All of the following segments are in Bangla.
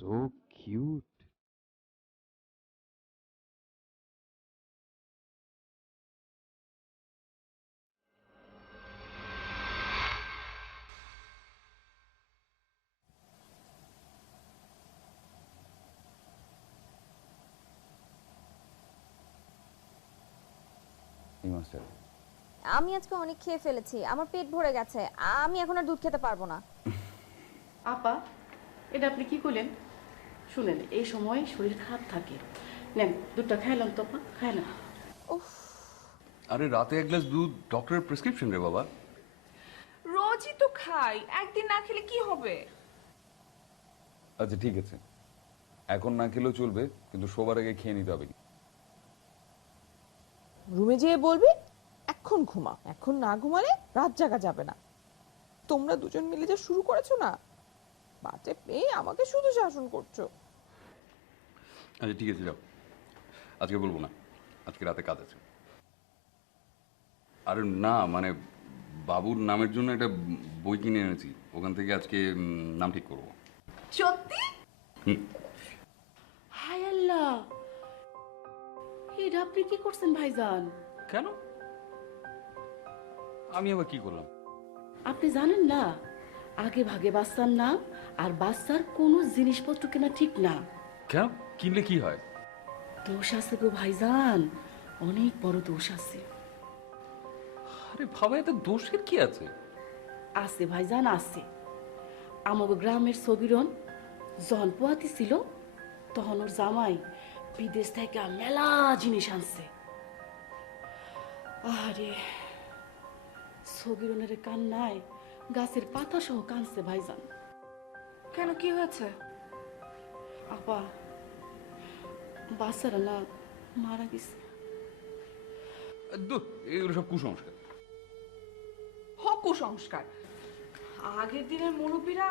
So cute. এই মাস্টার, আমি আজকে অনেক খেয়ে ফেলেছি, আমার পেট ভরে গেছে, আমি এখন আর দুধ খেতে পারবো না। আপা, এটা আপনি কি করলেন? শুনেন, এই সময় শরীর খারাপ থাকে। নেন, দুধটা খাইলাম তো আপা, খাইলাম। উফ, আরে রাতে এক গ্লাস দুধ ডক্টরের প্রেসক্রিপশন রে বাবা। রোজই তো খাই, একদিন না খেলে কি হবে? আচ্ছা ঠিক আছে, এখন না খেলেও চলবে, কিন্তু শোবার আগে খেয়ে নিতে হবে। রুমে যেয়ে বলবি এখন ঘুমা, এখন না ঘুমালে রাত জাগা যাবে না। তোমরা দুজন মিলে যা শুরু করেছো না, বাজে পেয়ে আমাকে শুধু শাসন করছো। আচ্ছা ঠিক আছে, যাও, আজকে বলবো না, আজকে রাতে কাজ আছে। আরে না মানে বাবুর নামের জন্য একটা বই কিনে এনেছি, ওখান থেকে আজকে নাম ঠিক করবো। সত্যি? হায় আল্লাহ, এটা আপনি কি করছেন ভাইজান? কেন? আমি আবার কি করলাম? আপনি জানেন না, আগে ভাগে বাচ্চার নাম আর বাচ্চার কোনো জিনিসপত্র কেনা ঠিক না। কেন? কিনলে কি হয়? দোষ আছে গো ভাইজান, অনেক বড় দোষ আছে। আরে বাবা, এত দোষের কি আছে? আছে ভাইজান, আছে। আমাকে গ্রামের সবিরন যখন পোয়াতি ছিল, তখন ওর জামাই বিদেশ থেকে মেলা জিনিস আনছে। আরে সবিরনের কান্নায় গাছের পাতা সহ কানছে ভাইজান। কেন, কি হয়েছে? আপা, বাচ্চারা না মারা গেছে। ধুর, এগুলো সব কুসংস্কার। হোক কুসংস্কার, আগের দিনের মুরব্বীরা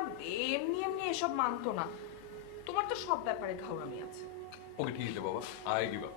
এমনি এমনি এসব মানতো না। তোমার তো সব ব্যাপারে ঘাউরামি আছে। ওকে ঠিক আছে বাবা, আয় গিবা।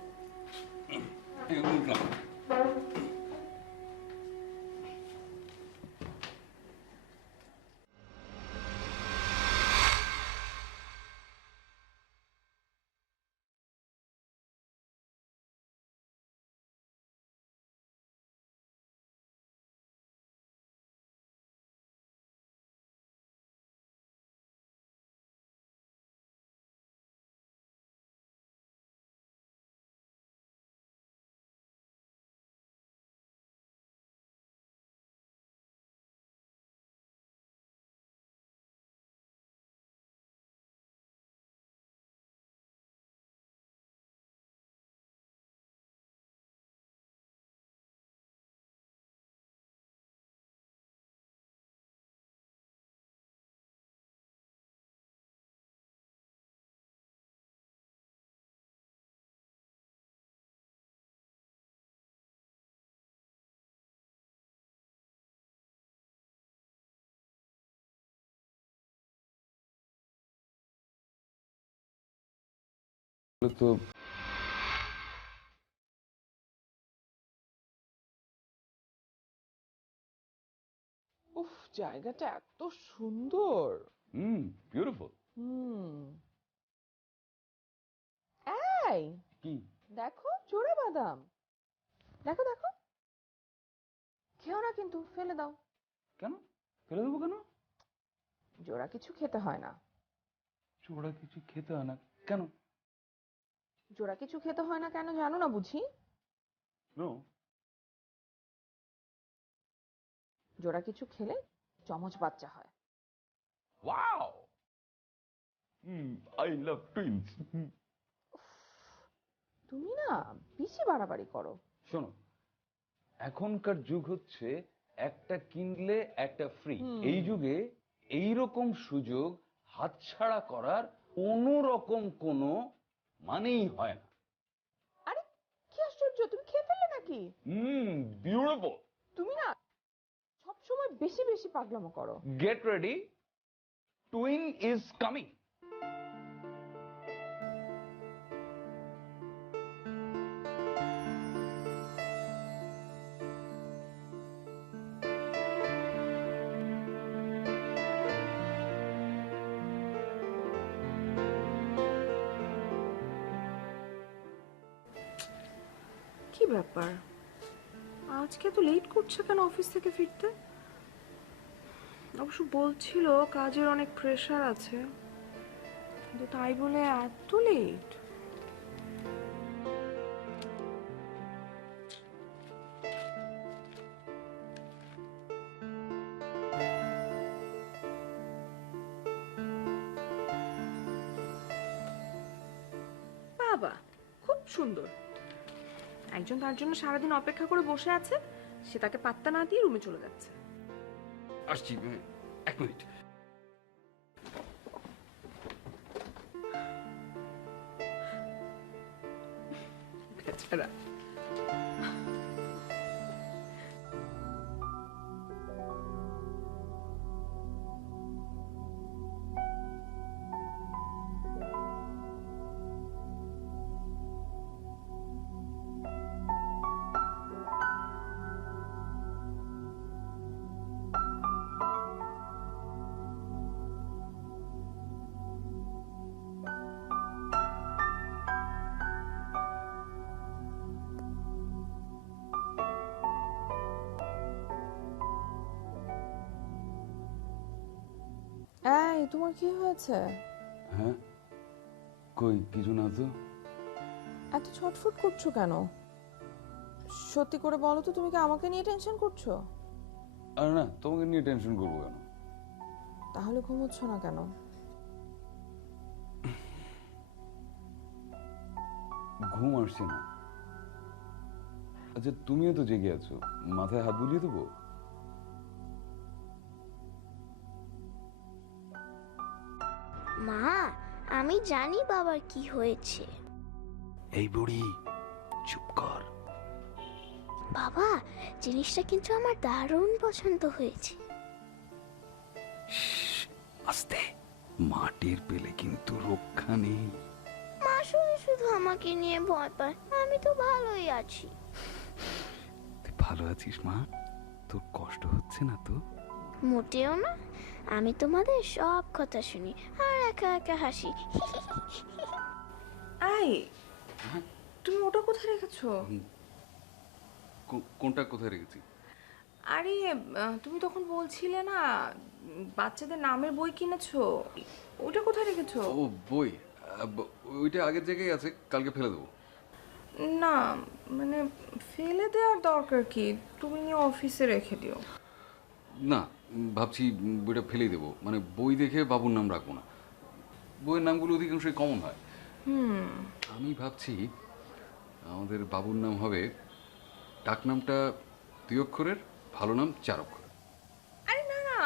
তো উফ, জায়গাটা এত সুন্দর। বিউটিফুল। এই কি? দেখো জোড়া বাদাম, দেখো দেখো। খেও না কিন্তু, ফেলে দাও। কেন ফেলে দেবো কেন? জোড়া কিছু খেতে হয় না। চোরা কিছু খেতে হয় না কেন? জোড়া কিছু খেতে হয় না কেন জানো না বুঝি? নো। জোড়া কিছু খেলে যমজ বাচ্চা হয়। Wow, I love twins. তুমি না বেশি বাড়াবাড়ি করো। শোনো, এখনকার যুগ হচ্ছে একটা কিনলে একটা ফ্রি। এই যুগে এইরকম সুযোগ হাতছাড়া করার কোনো রকম কোনো মানেই হয় না। আরে কি আশ্চর্য, তুমি খেয়ে ফেললে নাকি? বিউটিফুল। তুমি না সব সময় বেশি বেশি পাগলামো করো। Get ready, twin is coming. কি ব্যাপার, আজকে এত লেট করছে কেন অফিস থেকে ফিরতে? অবশ্য বলছিল কাজের অনেক প্রেশার আছে, কিন্তু তাই বলে এত লেট? বাবা খুব সুন্দর। একজন তার জন্য সারাদিন অপেক্ষা করে বসে আছে, সে তাকে পাত্তা না দিয়ে রুমে চলে যাচ্ছে। আসছি, এক মিনিট। বেচারা। এই তোমার কি হয়েছে? হ্যাঁ, কই কিছু না তো। এত ছটফট করছো কেন? সত্যি করে বলো তো, তুমি কি আমাকে নিয়ে টেনশন করছো? আর না, তোমাকে নিয়ে টেনশন করবো কেন? তাহলে ঘুমোচ্ছ না কেন? ঘুম আসছে না। আচ্ছা, তুমিও তো জেগে আছো, মাথায় হাত বুলিয়ে দেবো? মা, আমি জানি বাবার কি হয়েছে। এই বুড়ি চুপ কর। বাবা, জিনিসটা কিন্তু আমার দারুণ পছন্দ হয়েছে। আস্তে, মাটির পেলে কিন্তু রক্ষা নেই। মা শুধু শুধু আমাকে নিয়ে ভয় পায়, আমি তো ভালোই আছি। তুই ভালো আছিস মা? তোর কষ্ট হচ্ছে না তো? মোটেও না, আমি তোমাদের সব কথা শুনি আর একা একা হাসি। এই, তুমি ওটা কোথায় রেখেছো? কোনটা কোথায় রেখেছি? আরে তুমি তখন বলছিলে না বাচ্চাদের নামের বই কিনেছো, ওটা কোথায় রেখেছো? ও বই, ওইটা আগের জায়গায় আছে, কালকে ফেলে দেবো। না মানে ফেলে দেওয়ার দরকার কি, তুমি নিয়ে অফিসে রেখে দিও। না, ভাবছি বইটা ফেলেই দেবো। মানে বই দেখে বাবুর নাম রাখবো না। বইয়ের নামগুলো অধিকাংশই কমন হয়। আমি ভাবছি আমাদের বাবুর নাম হবে, ডাক নামটা 2 অক্ষরের, ভালো নাম 4 অক্ষর। আরে না না,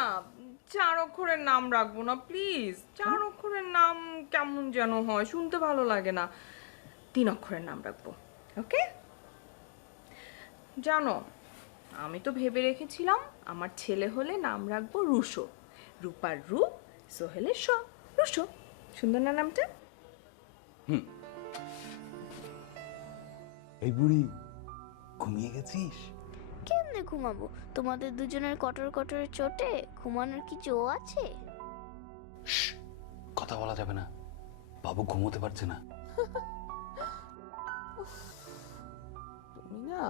4 অক্ষরের নাম রাখবো না প্লিজ। 4 অক্ষরের নাম কেমন যেন হয়, শুনতে ভালো লাগে না। 3 অক্ষরের নাম রাখবো, ওকে? জানো, আমি তো ভেবে রেখেছিলাম আমার ছেলে হলে নাম রাখবো রুশো। রূপার রূপ, সোহেলের স, রুশো। সুন্দর না নামটা? এই বুড়ি, ঘুমিয়ে গেছিস? কেমনে ঘুমাবো? তোমাদের দুজনের কটর কটরের চোটে ঘুমানোর কি জো আছে? শ্শ্, কথা বলা যাবে না, বাবু ঘুমোতে পারছে না। তুমি না,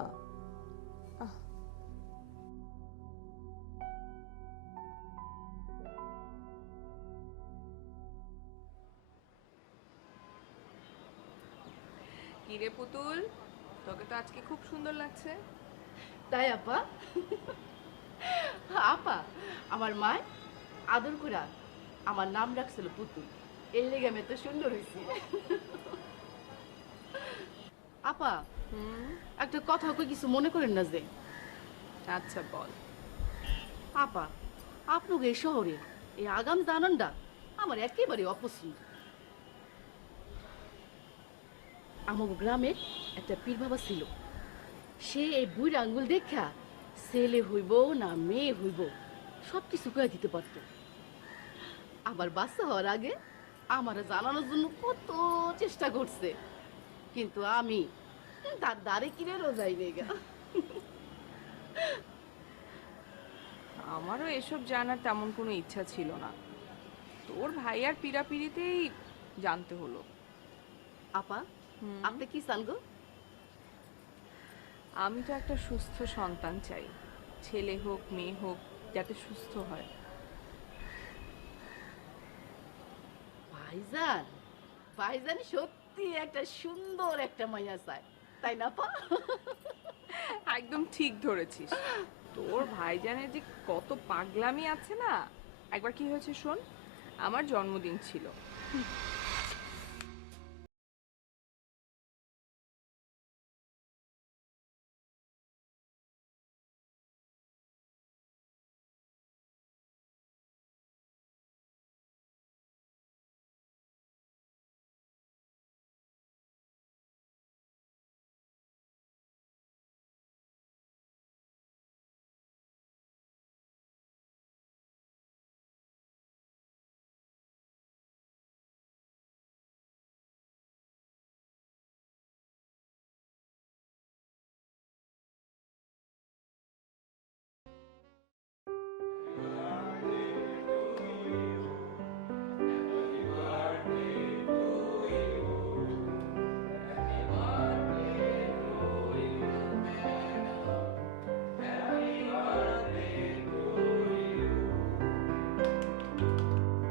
কিরে পুতুল, তোকে তো আজকে খুব সুন্দর লাগছে। তাই আপা? আপা, আমার মা আদর করে আমার নাম রাখছিল পুতুল, এর লেগে আমি এত সুন্দর হয়েছি। আপা, একটা কথা কই, কিছু মনে করেন না যে? আচ্ছা বল। আপা, আপনাকে এই শহরে এই আগাম জানানটা আমার একেবারে অপছন্দ। আমার গ্রামের একটা পীর বাবা ছিল, সে এই বুড়ি আঙ্গুল দেখা ছেলে হইব না মেয়ে হইব সব কিছু কয়ে দিতে পারত। আবার বাচ্চা হওয়ার আগে আমার জানানোর জন্য কত চেষ্টা করছে, কিন্তু আমি তার দ্বারে কিনে রোজাই নেগা। আমারও এসব জানার তেমন কোনো ইচ্ছা ছিল না, তোর ভাইয়ার পিড়াপিড়িতেই জানতে হলো। আপা, আপনি কি চান গো? আমি তো একটা সুস্থ সন্তান চাই, ছেলে হোক মেয়ে হোক, যাতে সুস্থ হয়। ভাইজান, ভাইজান সত্যি একটা সুন্দর একটা মাইয়া চায়, তাই না আপা? একদম ঠিক ধরেছিস। তোর ভাইজানের যে কত পাগলামি আছে না। একবার কি হয়েছে শোন, আমার জন্মদিন ছিল,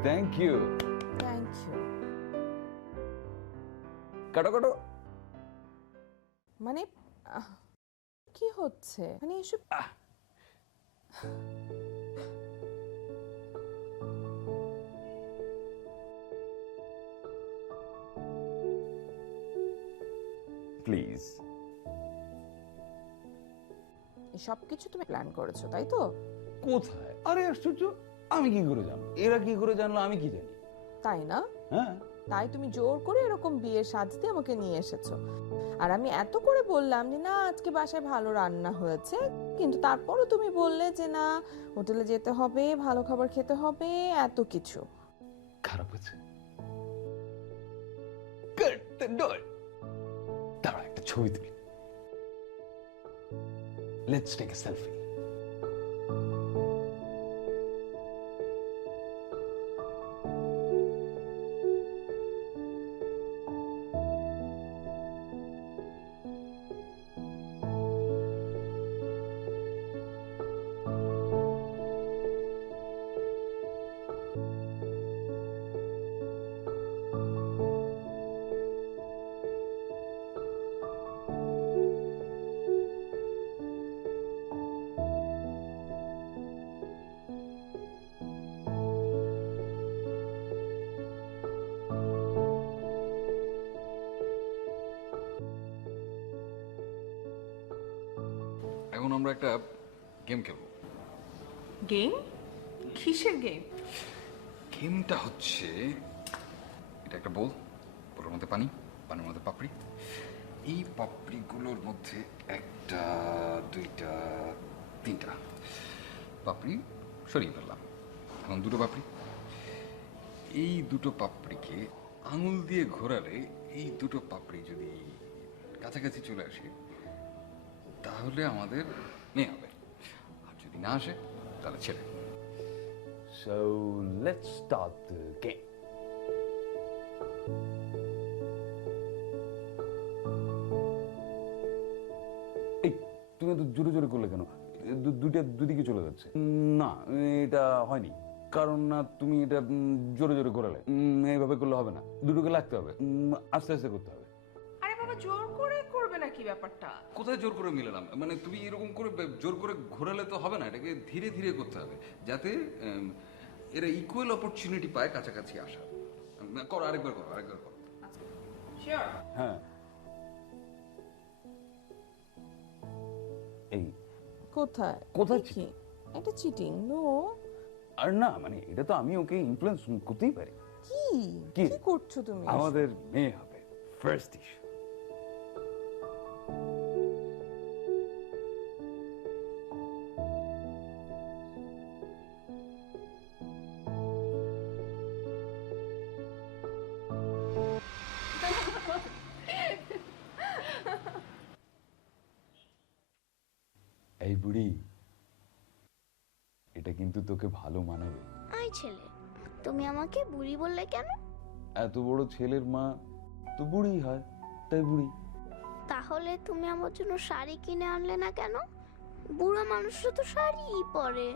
থ্যাংক ইউ। Thank you. কাটো কাটো। মানে কি হচ্ছে? মানে এসব প্লিজ। সব কিছু তুমি প্ল্যান করেছো, তাই তো? কোথায়? আরে আশ্চর্য, আমি কি করে জানবো? এরা কি করে জানলো আমি কি জানি? তাই না? হ্যাঁ। তাই তুমি জোর করে এরকম বিয়ের সাজতে আমাকে নিয়ে এসেছো, আর আমি এত করে বললাম যে না আজকে বাসায় ভালো রান্না হয়েছে, কিন্তু তারপরও তুমি বললে যে না হোটেলে যেতে হবে, ভালো খাবার খেতে হবে, এত কিছু। খারাপ হয়েছে? Cut the door. দাঁড়া, একটা ছবি তুলি। Let's take a selfie. এখন আমরা একটা গেম খেলবো। গেম? কিসের গেম? গেমটা হচ্ছে, এটা একটা বোল, বোলের মধ্যে পানি, পানির মধ্যে পাপড়ি। এই পাপড়িগুলোর মধ্যে একটা, দুইটা, তিনটা পাপড়ি সরিয়ে ফেললাম। এখন দুটো পাপড়ি, এই দুটো পাপড়িকে আঙুল দিয়ে ঘোরালে এই দুটো পাপড়ি যদি কাছাকাছি চলে আসি তাহলে আমাদের মেয়ে হবে, আর যদি না আসে তাহলে ছেলে। So let's start the game. এই তুমি তো জোরে জোরে করলে কেন? দুদিকে চলে যাচ্ছে। না, এটা হয়নি, কারণ না তুমি এটা জোরে জোরে করালে। এইভাবে করলে হবে না, দুটোকে লাগতে হবে, আস্তে আস্তে করতে হবে। আরে বাবা, জোর করে করবে নাকি ব্যাপারটা? কোথায় জোর করে মিলালাম? মানে তুমি এরকম করে জোর করে ঘোরালে তো হবে না, এটাকে ধীরে ধীরে করতে হবে যাতে এরা ইকুয়াল অপরচুনিটি পায় কাছাকাছি আসার। করো, আরেকবার করো, আরেকবার করো। শিওর? হ্যাঁ, এই কোথায় কোথায় কি এটা চিটিং? নো। আর না, মানে এটা তো আমি ওকে ইনফ্লুয়েন্স করতেই পারি। কি কি? কি করছো তুমি? আমাদের মেয়ে হবে, ফার্স্ট ইস্যু। এই বুড়ি, এটা কিন্তু তোকে ভালো মানাবে। আই ছেলে, তুমি আমাকে বুড়ি বললে কেন? এত বড় ছেলের মা তো বুড়ি হয়, তাই বুড়ি। তাহলে তুমি আমার জন্য শাড়ি কিনে আনলে না কেন? বুড়ো মানুষরা তো শাড়িই পরে।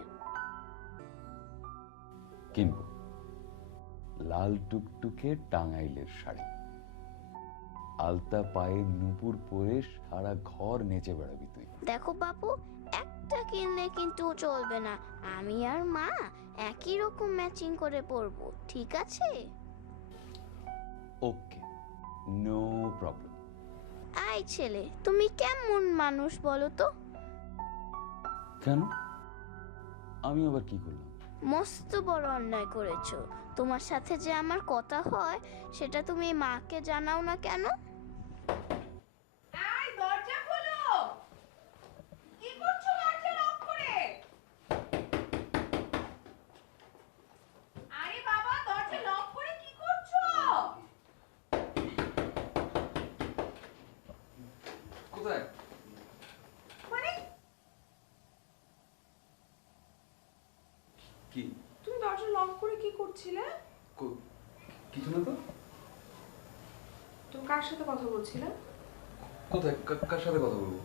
কিনবো, লাল টুকটুকে টাঙ্গাইলের শাড়ি, আলতা পায়ে নুপুর পরে সারা ঘর নেচে বেড়াবি তুই। দেখো বাবু, একটা কিনলে কিন্তু চলবে না। আমি আর মা একই রকম ম্যাচিং করে পরবো, ঠিক আছে? ওকে, নো প্রবলেম। আই ছেলে, তুমি কেমন মানুষ বলো তো? কেন? আমি আবার কি করলাম? মস্ত বড় অন্যায় করেছো। তোমার সাথে যে আমার কথা হয় সেটা তুমি মাকে জানাও না কেন? এই দরজা খোলো! কি করছো দরজা লক করে? আরে বাবা, দরজা লক করে কি করছো? কোথায়? মানে কি? তুমি দরজা লক করে কি করছিলে? কিছু না তো। তুমি কার সাথে কথা বলছিলে? কোথায়? কার সাথে কথা বলবো?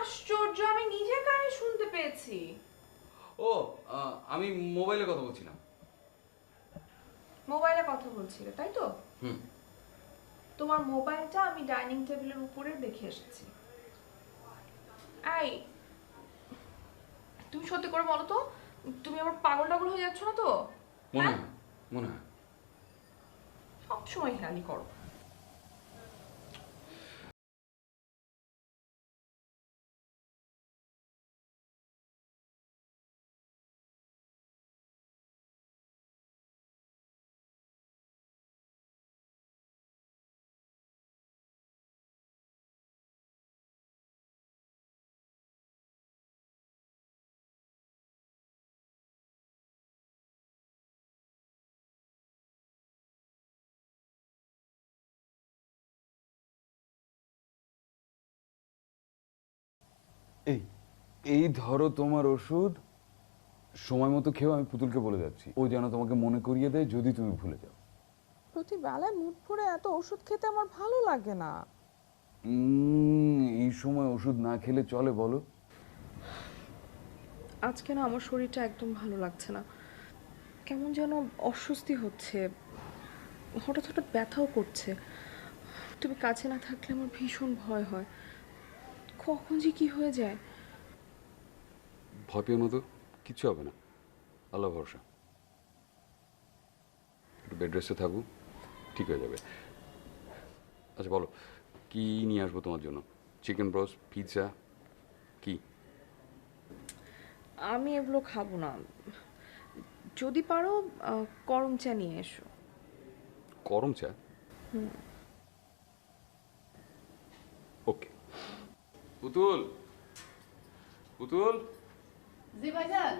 আশ্চর্য, আমি নিজের কানে শুনতে পেয়েছি। ও, আমি মোবাইলে কথা বলছিলাম। মোবাইলে কথা বলছিলে, তাই তো? হুম। তোমার মোবাইলটা আমি ডাইনিং টেবিলের উপরে রেখে এসেছি। এই, তুমি সত্যি করে বলো তো, তুমি আবার পাগল টাগল হয়ে যাচ্ছ না তো? মনে হয়, মনে হয়। সবসময় হেরানি করো। এই এই ধরো তোমার ওষুধ, সময় মতো খেয়েও। আমি পুতুলকে বলে যাচ্ছি, ও যেন তোমাকে মনে করিয়ে দেয় যদি তুমি ভুলে যাও। প্রতি বেলায় মুড ভরে এত ওষুধ খেতে আমার ভালো লাগে না। এই সময় ওষুধ না খেলে চলে বলো? আজকে না আমার শরীরটা একদম ভালো লাগছে না, কেমন যেন অস্বস্তি হচ্ছে, হঠাৎ হঠাৎ ব্যথাও করছে। তুমি কাছে না থাকলে আমার ভীষণ ভয় হয়, কখন যে কি হয়ে যায়। ভয় পেও না তো, কিচ্ছু হবে না, আল্লাহ ভরসা। একটু বেড রেস্টে থাকবো, ঠিক হয়ে যাবে। আচ্ছা বলো, কি নিয়ে আসবো তোমার জন্য? চিকেন ব্রোস্ট, পিৎজা, কি? আমি এগুলো খাবো না, যদি পারো গরম চা নিয়ে এসো। গরম চা? ওকে। পুতুল, পুতুল, জি ভাইজান।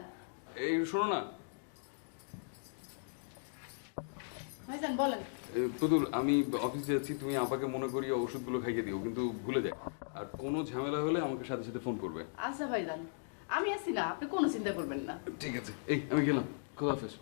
এই শোনো না, ভাইজান বলেন। পুতুল, আমি অফিসে যাচ্ছি, তুমি আপাকে মনে করিয়ে ওষুধগুলো খাইয়ে দিও, কিন্তু ভুলে যায়। আর কোনো ঝামেলা হলে আমাকে সাথে সাথে ফোন করবে। আচ্ছা ভাইজান, আমি আছি না, আপনি কোনো চিন্তা করবেন না। ঠিক আছে, এই আমি গেলাম, খোদা হাফেজ।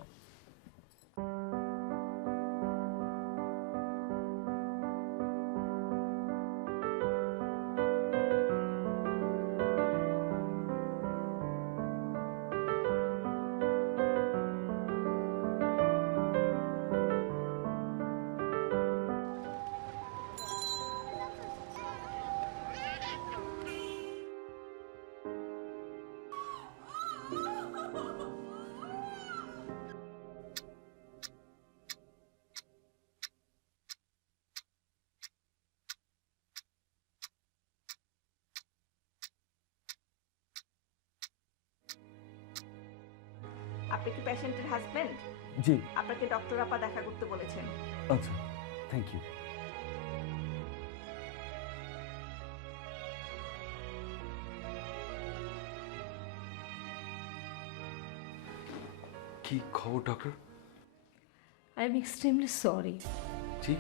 আপনি কি পেশেন্টের হাজবেন্ড? জি। আপনাকে ডক্টর আপা দেখা করতে বলেছেন। আচ্ছা, থ্যাংক ইউ। কি খবর ডক্টর? I'm extremely sorry. জি?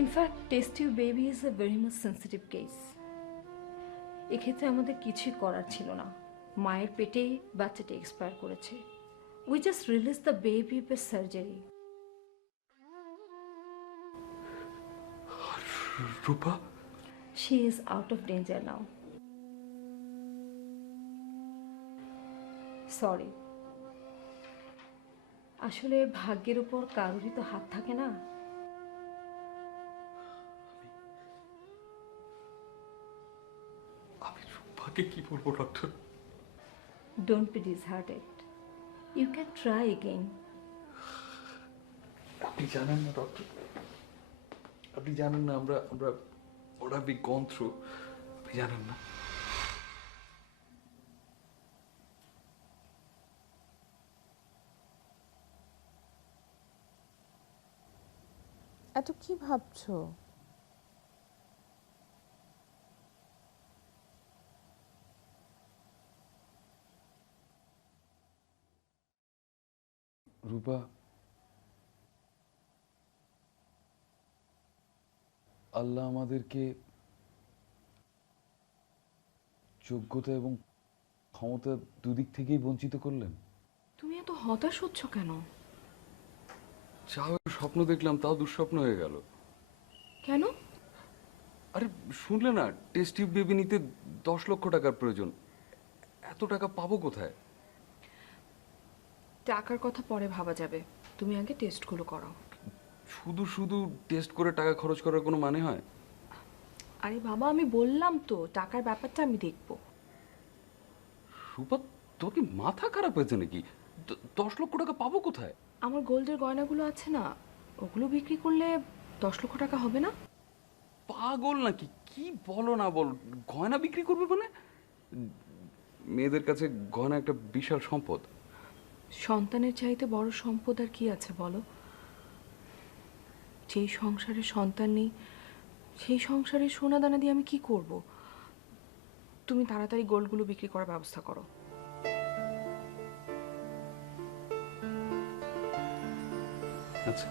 In fact, test tube baby is a very much sensitive case. এক্ষেত্রে আমাদের কিছুই করার ছিল না, মায়ের পেটেই বাচ্চাটি এক্সপায়ার করেছে। We just released the baby by surgery. Rupa? She is out of danger now. Sorry. আসলে ভাগ্যের উপর কারোরই তো হাত থাকে না। আমি রূপাকে কি বলবো doctor? Don't be disheartened. You can try again. আপনি জানেন না ডক্টর, আপনি জানেন না আমরা আমরা what have we gone through, আপনি জানেন না। এত কি ভাবছো? রূপা, আল্লাহ আমাদেরকে যোগ্যতা এবং ক্ষমতা দুদিক থেকেই বঞ্চিত করলেন। তুমি এত হতাশ হচ্ছ কেন? যাও, স্বপ্ন দেখলাম, তাও দুঃস্বপ্ন হয়ে গেল। কেন? আরে শুনলে না, টেস্ট টিউব বেবি নিতে 10 লক্ষ টাকার প্রয়োজন। এত টাকা পাবো কোথায়? টাকার কথা পরে ভাবা যাবে, তুমি আগে টেস্টগুলো করাও। শুধু শুধু টেস্ট করে টাকা খরচ করার কোনো মানে হয়? আরে বাবা, আমি বললাম তো টাকার ব্যাপারটা আমি দেখবো। রূপা, তোর কি মাথা খারাপ হয়েছে নাকি? 10 লক্ষ টাকা পাবো কোথায়? আমার গোল্ডের গয়নাগুলো আছে না, ওগুলো বিক্রি করলে 10 লক্ষ টাকা হবে না? পাগল নাকি? কি বলো না বল, গয়না বিক্রি করবে মানে? মেয়েদের কাছে গয়না একটা বিশাল সম্পদ। সন্তানের চাইতে বড় সম্পদ আর কি আছে বলো? যেই সংসারে সন্তান নেই সেই সংসারের সোনা দানা দিয়ে আমি কি করব? তুমি তাড়াতাড়ি গোল্ডগুলো বিক্রি করার ব্যবস্থা করো। আচ্ছা।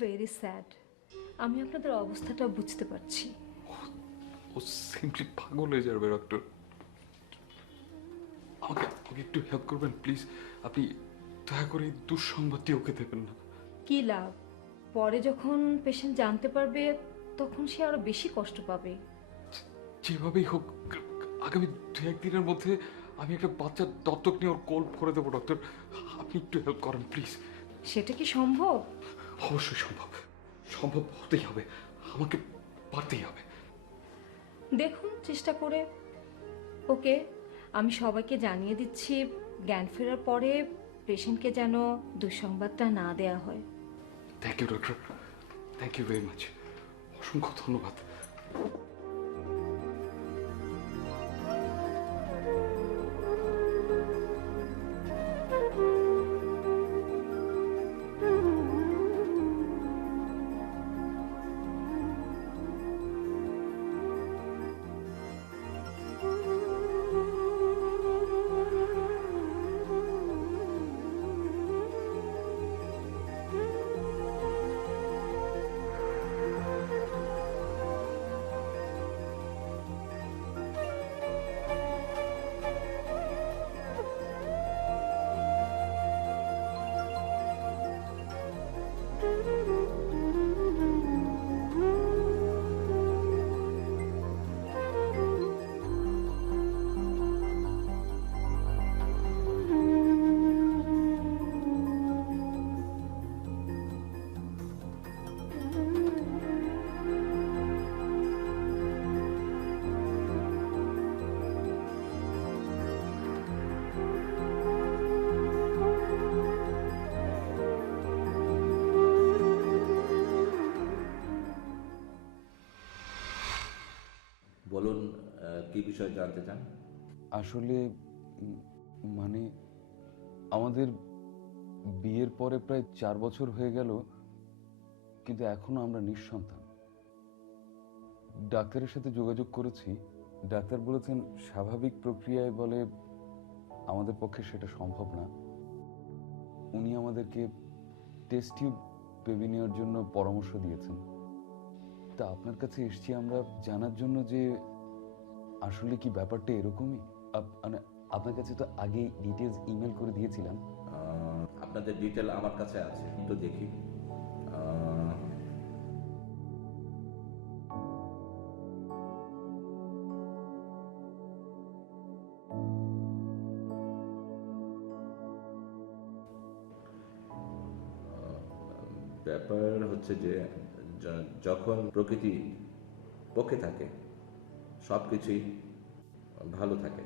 Very sad. আমি আপনাদের অবস্থাটা বুঝতে পারছি। ও সিম্পলি পাগল হয়ে যাবে ডক্টর। আমাকে ওকে একটু হেল্প করবেন প্লিজ। আপনি দয়া করে এই দুঃসংবাদটি ওকে দেবেন না। কি লাভ? পরে যখন পেশেন্ট জানতে পারবে তখন সে আরো বেশি কষ্ট পাবে। যেভাবেই হোক আগামী 2-1 দিনের মধ্যে আমি একটা বাচ্চা দত্তক নিয়ে ওর কোল করে দেবো ডক্টর। আপনি একটু হেল্প করেন প্লিজ। সেটা কি সম্ভব? অবশ্যই সম্ভব, সম্ভব হতেই হবে, আমাকে পারতেই হবে। দেখুন চেষ্টা করে। ওকে, আমি সবাইকে জানিয়ে দিচ্ছি জ্ঞান ফেরার পরে পেশেন্টকে যেন দুঃসংবাদটা না দেয়া হয়। Thank you doctor, thank you very much, অসংখ্য ধন্যবাদ। কি বিষয়ে জানতে চান? আসলে মানে আমাদের বিয়ের পরে প্রায় 4 বছর হয়ে গেল, কিন্তু এখনো আমরা নিঃসন্তান। ডাক্তারের সাথে যোগাযোগ করেছি, ডাক্তার বলেছেন স্বাভাবিক প্রক্রিয়ায় বলে আমাদের পক্ষে সেটা সম্ভব না। উনি আমাদেরকে টেস্ট টিউব বেবি নেওয়ার জন্য পরামর্শ দিয়েছেন। তা আপনার কাছে এসেছি আমরা জানার জন্য যে আসলে কি ব্যাপারটা এরকমই। মানে আপনার কাছে তো আগে ডিটেলস ইমেল করে দিয়েছিলাম। আপনাদের ডিটেল আমার কাছে আছে, একটু দেখি। ব্যাপার হচ্ছে যে যখন প্রকৃতি পক্ষে থাকে সব কিছুই ভালো থাকে,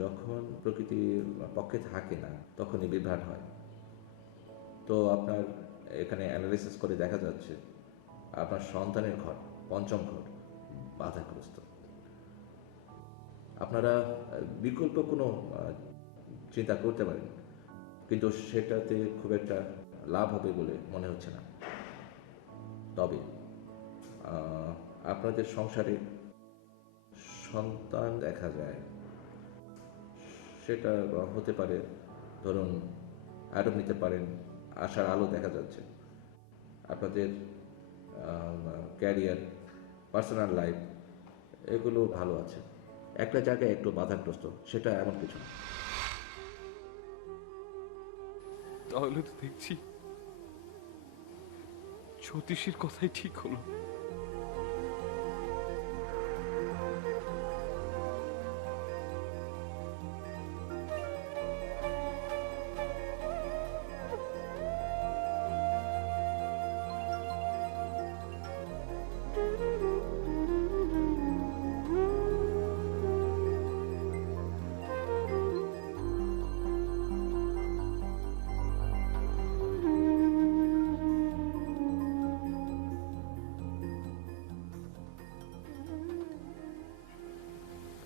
যখন প্রকৃতির পক্ষে থাকে না তখনই বিভ্রাট হয়। তো আপনার এখানে অ্যানালিসিস করে দেখা যাচ্ছে আপনার সন্তানের ঘর, পঞ্চম ঘর বাধাগ্রস্ত। আপনারা বিকল্প কোনো চিন্তা করতে পারেন, কিন্তু সেটাতে খুব একটা লাভ হবে বলে মনে হচ্ছে না। তবে আপনাদের সংসারে সন্তান দেখা যায়, সেটা হতে পারে, ধরুন অ্যাডপ্ট নিতে পারেন, আশার আলো দেখা যাচ্ছে। আপনাদের ক্যারিয়ার, পার্সোনাল লাইফ এগুলো ভালো আছে। একটা জায়গায় একটু বাধাগ্রস্ত, সেটা এমন কিছু না। তাহলে তো দেখছি জ্যোতিষীর কথাই ঠিক হলো।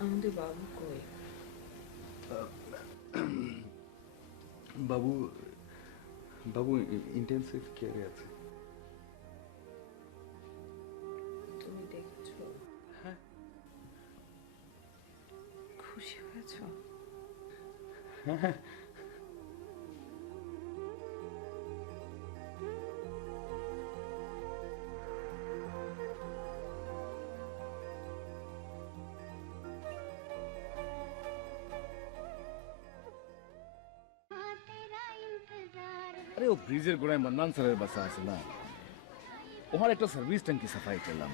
আমাদের বাবু কই? বাবু বাবু ইন্টেন্সিভ কেয়ারে আছে। তুমি দেখছো? হ্যাঁ। খুশি হয়েছো? হ্যাঁ। আরে ও ব্রিজের গোড়ায় মান্নান স্যারের বাসা আছে না, ওখানে একটা সার্ভিস ট্যাঙ্কি সাফাই করলাম।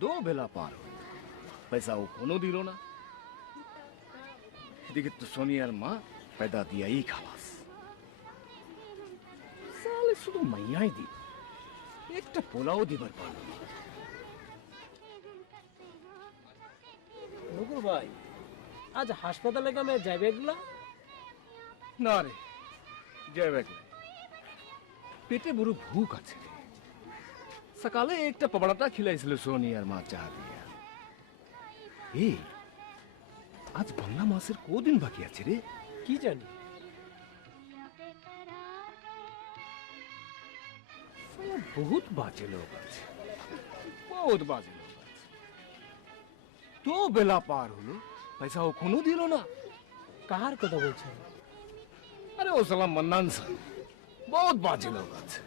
দো বেলা পার হল, পয়সা ও কোনো দিল না। এদিকে তো সোনিয়ার মা পেদা দিয়াই খালাস। সালে শুধু মাইয়াই দি, একটা পোলাও দিবার পারল না। নকুর ভাই, আজ হাসপাতালে গেলে যাবে এগুলা? না রে, যাবে পেটে বড় ভুক আছে রে। সকালে একটা পকোড়াটা খিলাইছিল সোনিয়ার মা চা দিয়া। এই আজ বাংলা মাসের কদিন বাকি আছে রে? কি জানি। বহুত বাজে লোক আছে, বহুত বাজে লোক আছে। তো বেলা পার হলো, পয়সা ও কোনো দিল না। কার কথা বলছেন? আরে ও সালাম মান্নান স্যার, বহুত বাজে লোক আছে।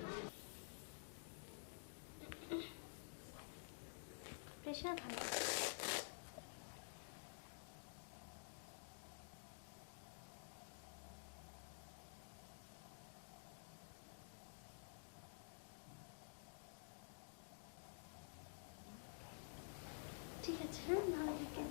প্রেশার ভালো। ঠিক আছে, হ্যাঁ, ভালো থাকেন।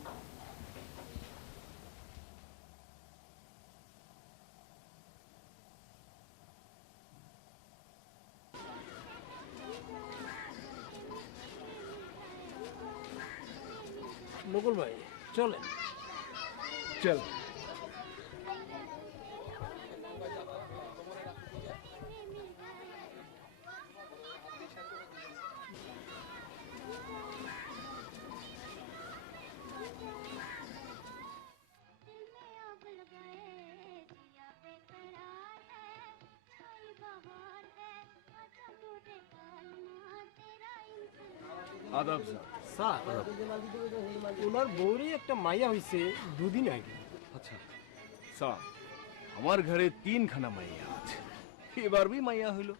নকুল ভাই চলেন। চল। আদাব স্যার। স্যার ওনার বউরই একটা মাইয়া হয়েছে দুদিন আগে। আচ্ছা স্যার আমার ঘরে 3খানা মাইয়া আছে, এবার বি মাইয়া হইল।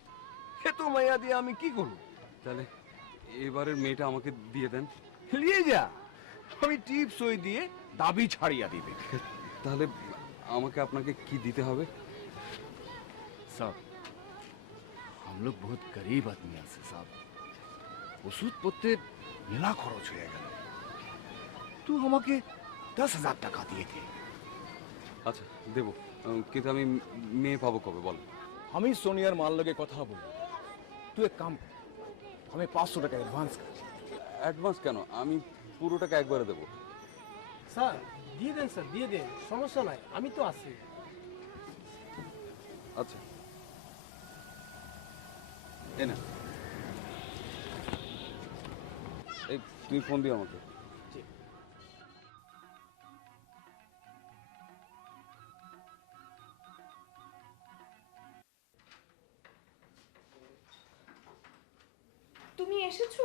সে তো মাইয়া দিয়ে আমি কি করব? তাহলে এবারের মেয়েটা আমাকে দিয়ে দেন। নিয়ে যা, আমি টিপ সই দিয়ে দাবি ছাড়িয়া দিবে। তাহলে আমাকে আপনাকে কি দিতে হবে? साहब हम लोग बहुत गरीब आदमी আছে साहब, ওষুধ পত্রে মেলা খরচ হয়ে গেল, তুই আমাকে 10,000 টাকা দিয়ে দে। আচ্ছা দেবো, কিন্তু আমি মেয়ে পাবো কবে বল? আমি সোনিয়ার মাল লগে কথা বলবো, তুই এক কাম কর, আমি 500 টাকা অ্যাডভান্স কর। অ্যাডভান্স কেন? আমি পুরো টাকা একবারে দেবো। স্যার দিয়ে দেন স্যার, দিয়ে দেন, সমস্যা নাই, আমি তো আছি। আচ্ছা এই না, এই তুমি ফোন দিও আমাকে। তুমি এসেছো?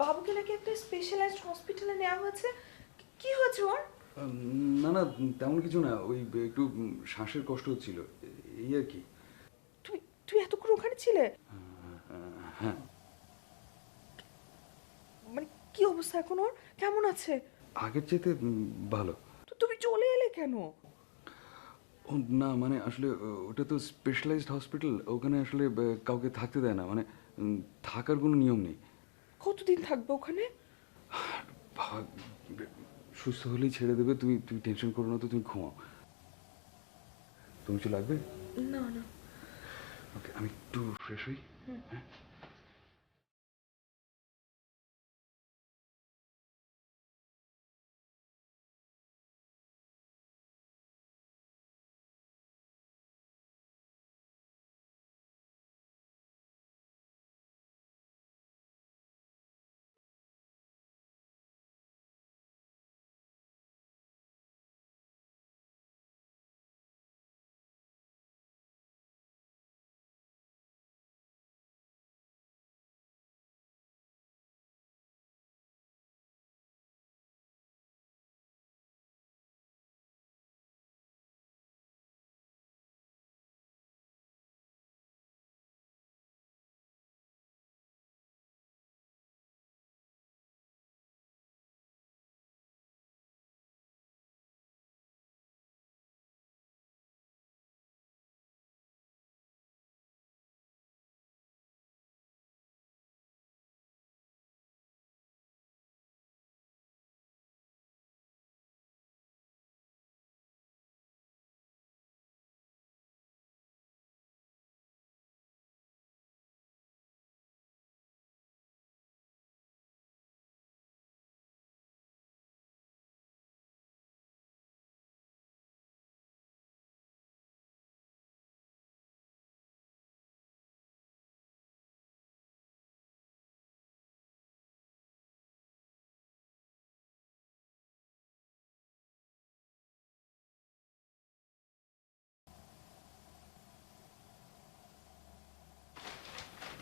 বাবুকে নাকি একটা স্পেশালাইজড হসপিটালে নেওয়া হয়েছে, কি হয়েছে ওর? না না তেমন কিছু না, ওই একটু শ্বাসের কষ্ট হচ্ছিল এই আর কি। তুই এতক্ষণ ওখানে ছিলে? হ্যাঁ। মানে কি অবস্থা এখন ওর, কেমন আছে? আগের চাইতে ভালো। তো তুমি চলে এলে কেন? ও না মানে আসলে ওটা তো স্পেশালাইজড হসপিটাল, ওখানে আসলে কাউকে থাকতে দেয় না, মানে থাকার কোনো নিয়ম নেই। কতদিন থাকবে ওখানে? সুস্থ হলেই ছেড়ে দেবে, তুমি টেনশন করো না তো, তুমি ঘুমাও। তুমি কিছু লাগবে? না না। ওকে আমি একটু ফ্রেশ হই। হ্যাঁ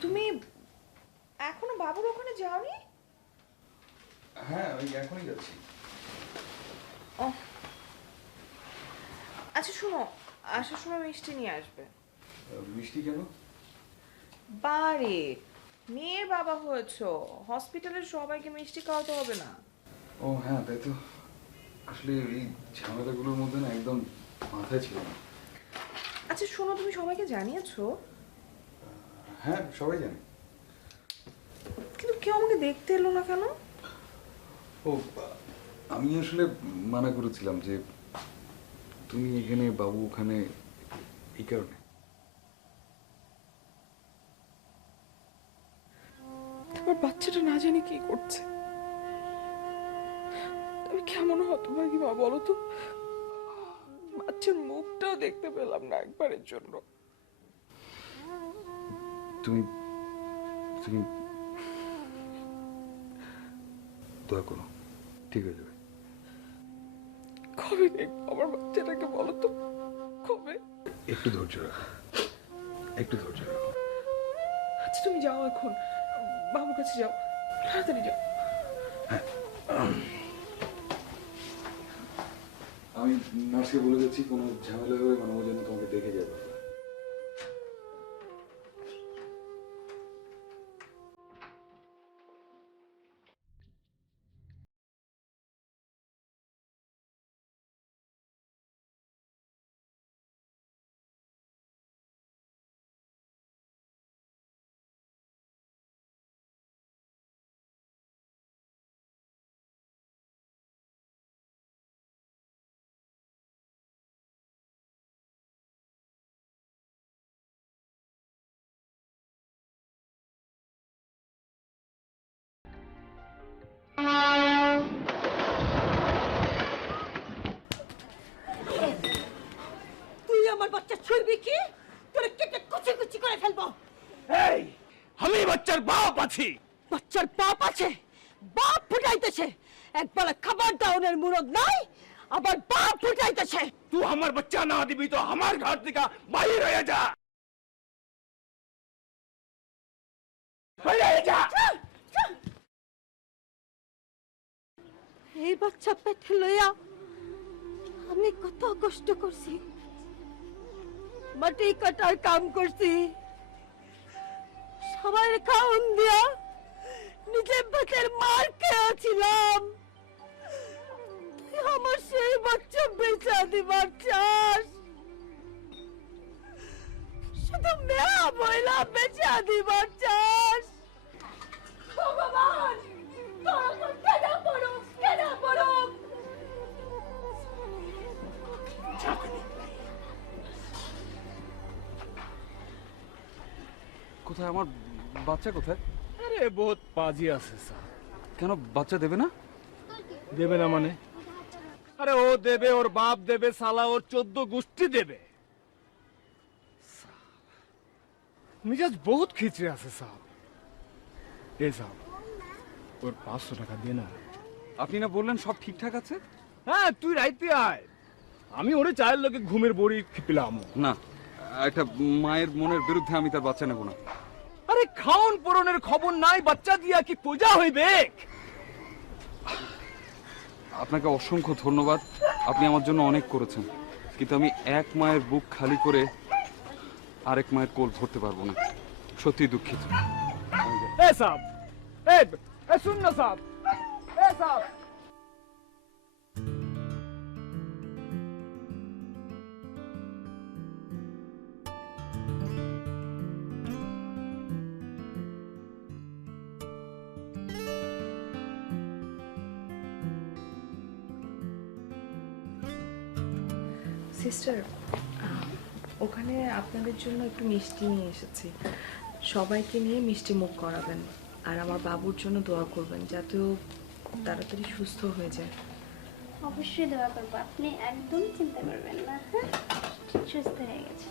তুমি এখনো বাবুর ওখানে যাওনি? হ্যাঁ ওই এখনই যাচ্ছি। আচ্ছা শোনো, আসার সময় মিষ্টি নিয়ে আসবে। মিষ্টি কেন? বারে মেয়ের বাবা হয়েছো, হসপিটালের সবাইকে মিষ্টি খাওয়াতে হবে না? ও হ্যাঁ তাই তো, আসলে এই ঝামেলাগুলোর মধ্যে না একদম মাথায় ছিল না। আচ্ছা শোনো, তুমি সবাইকে জানিয়েছো? হ্যাঁ সবাই জানে। কিন্তু কেউ আমাকে দেখতে এলো না কেন? ও আমি আসলে মানা করেছিলাম যে তুমি এখানে বাবু ওখানে, এই কারণে। আমার বাচ্চাটা না জানি কি করছে, আমি কেমন হতভাগী মা বলো তো, বাচ্চার মুখটাও দেখতে পেলাম না একবারের জন্য। তুমি তুমি দোয়া করো, ঠিক হয়ে যাবে। কবে দেখবো আমার বাচ্চাটাকে বলো তো, কবে? একটু ধৈর্য রাখো, একটু ধৈর্য রাখো। আচ্ছা তুমি যাও এখন, বাবুর কাছে যাও, তাড়াতাড়ি যাও। আমি নার্সকে বলে যাচ্ছি কোনো ঝামেলা হলে মানে ও যেন তোমাকে দেখে যাবে। তুই আমার বাচ্চা ছুঁড়বি কি? তোরে কেটে কুচি কুচি করে ফেলবো। এই আমি বাচ্চার বাপ আছি। বাচ্চার বাপ আছে, বাপ ফুটাইতেছে। একবেলা খাবার দাওনের মুরদ নাই, আবার বাপ ফুটাইতেছে। তুই আমার বাচ্চা না দিবি তো আমার ঘর থেকে বাইরে হয়ে যা, বাইরে হয়ে যা। এই বাচ্চা পেটে লইয়া আমি কত কষ্ট করছি, মাটি কাটার কাম করছি, সবাই খাওন দিয়া নিজের পেটের মার খেয়েছিলাম। তুই আমার সেই বাচ্চা বেচা দিবার চাস? শুধু মেয়া মহিলা বেচা দিবার চাস? ভগবান, তোর কেন পড়ুক, কেন পড়ুক? কোথায় আমার বাচ্চা কোথায়? আরে বহুত পাজি আছে স্যার। কেন বাচ্চা দেবে না? দেবে না মানে? আরে ও দেবে, ওর বাপ দেবে, সালা ওর 14 গোষ্ঠী দেবে। মিজাজ বহুত খিচড়ে আছে সাহেব। এ সাহেব ওর 500 টাকা দে না। আপনি না বললেন সব ঠিকঠাক আছে? হ্যাঁ তুই রাইতে আয়, আমি ওরে চায়ের লোকে ঘুমের বড়ি খিপিলাম না, একটা মায়ের মনের বিরুদ্ধে আমি তার বাচ্চা নেব না। আরে খাওন পরনের খবর নাই, বাচ্চা দিয়া কি পূজা হইবে? আপনাকে অসংখ্য ধন্যবাদ, আপনি আমার জন্য অনেক করেছেন, কিন্তু আমি এক মায়ের বুক খালি করে আরেক মায়ের কোল ধরতে পারবো না। সত্যি দুঃখিত। এ সাহেব, এ শুন না সাহেব, এ সাহেব। সিস্টার, ওখানে আপনাদের জন্য একটু মিষ্টি নিয়ে এসেছি। সবাইকে নিয়ে মিষ্টি মুখ করাবেন, আর আমার বাবুর জন্য দোয়া করবেন যাতে ও খুব তাড়াতাড়ি সুস্থ হয়ে যায়। অবশ্যই দোয়া করবো, আপনি একদম চিন্তা করবেন না। হ্যাঁ, সুস্থ হয়ে গেছে।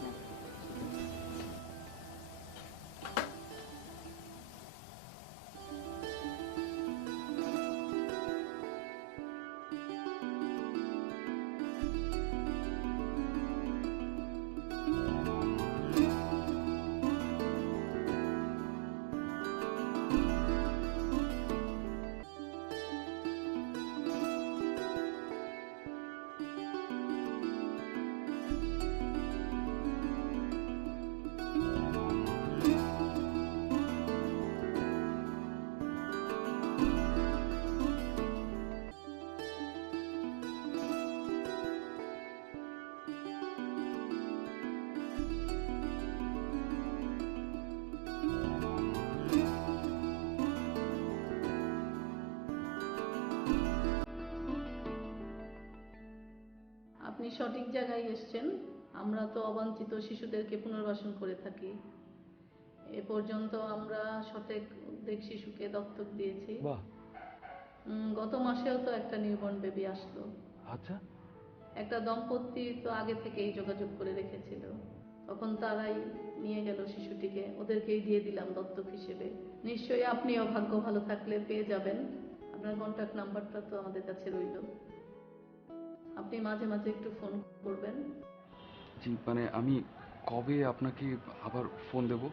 আপনি সঠিক জায়গায় এসেছেন। আমরা তো অবাঞ্ছিত শিশুদেরকে পুনর্বাসন করে থাকি। এ পর্যন্ত আমরা শতেক উদ্বেগ শিশুকে দত্তক দিয়েছি। গত মাসেও তো একটা নিউবর্ন বেবি আসলো। আচ্ছা, একটা দম্পতি তো আগে থেকেই যোগাযোগ করে রেখেছিল, তখন তারাই নিয়ে গেল শিশুটিকে, ওদেরকেই দিয়ে দিলাম দত্তক হিসেবে। নিশ্চয়ই আপনিও ভাগ্য ভালো থাকলে পেয়ে যাবেন। আপনার কন্ট্যাক্ট নাম্বারটা তো আমাদের কাছে রইল, আপনি মাঝে মাঝে একটু ফোন করবেন। জি, মানে আমি কবে আপনাকে আবার ফোন দেব?